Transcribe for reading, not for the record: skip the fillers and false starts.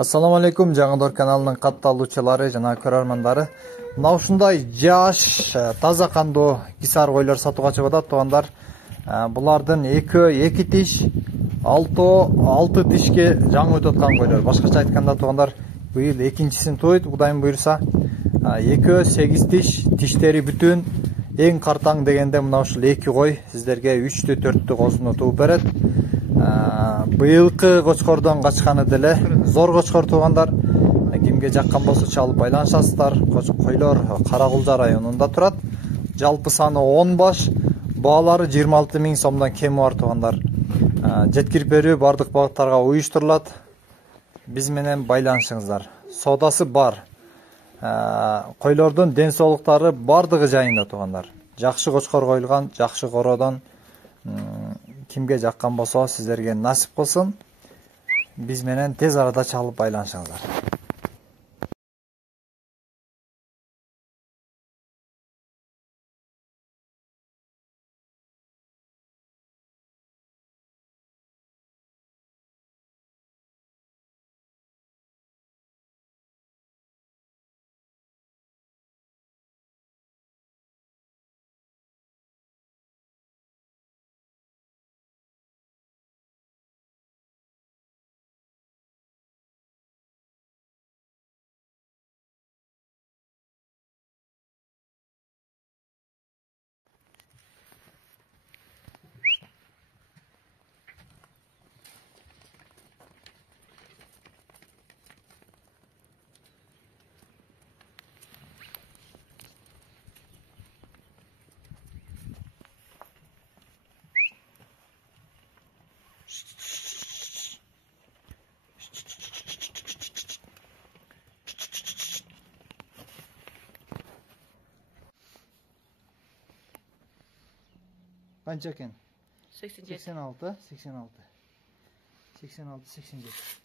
Assalamu alaikum, Жаңылдор каналынын катталуучулары жана көрөрмандары. Мына ушундай жаш, таза кандуу кисар койлор сатууга чыгып атат, туугандар. Булардын эки тиш, 6 тишке жаңы өтүп аткан койлор. Башкача айтканда, туугандар, быйыл экинчисин тууйт, Кудайым буйрса. 8 тиш, тиштери бүтүн, эң картаң дегенде мына ушул 2 кой сиздерге 3-тү 4-тү козуну тууп берет. Быйылкы кочкордон качканы деле зор кочкор, туугандар. Кимге жаккан болсо чалып байланышасыздар. Койлор Каракулжа районунда турат. Жалпы саны 10 баш, баалары 26 000 сомдон кеми бар, туугандар. Жеткирип берүү бардык багыттарга уюштурулат. Биз менен байланышыңыздар. Содасы бар. Койлордун ден соолуктары бардыгы жайында, туугандар. Жакшы кочкор коюлган, жакшы кородон. Kimge жаккан болсо сиздерге насип кылсын. Биз менен тез арада чалып байланышыңыздар. Kança eкен? 86. 86, 86. 86, 87.